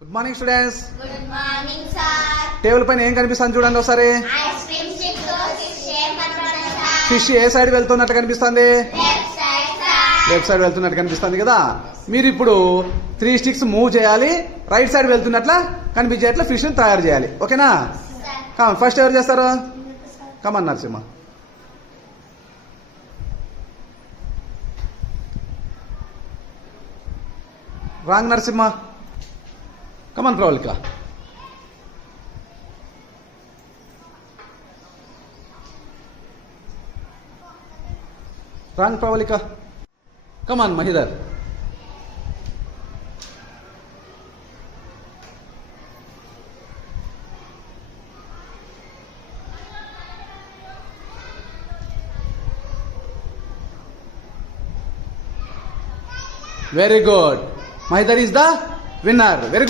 Good morning students good morning sir table పైన ఏం కనిపిస్తుంది చూడండి ఒకసారి. ఫిష్ ఏ సైడ్ వెళ్తున్నట్టు కనిపిస్తుంది? లెఫ్ట్ సైడ్ వెళ్తున్నట్టు కనిపిస్తుంది కదా. మీరు ఇప్పుడు త్రీ స్టిక్స్ మూవ్ చేయాలి రైట్ సైడ్ వెళ్తున్నట్ల కనిపించేట్లా ఫిష్ తయారు చేయాలి. ఓకేనా? కమన్ ఫస్ట్ ఎవరు చేస్తారు? Come on Narasimha wrong Narasimha come on role का Wrong Pravalika. Come on, Mahidar. Very good. Mahidar is the winner. Very good.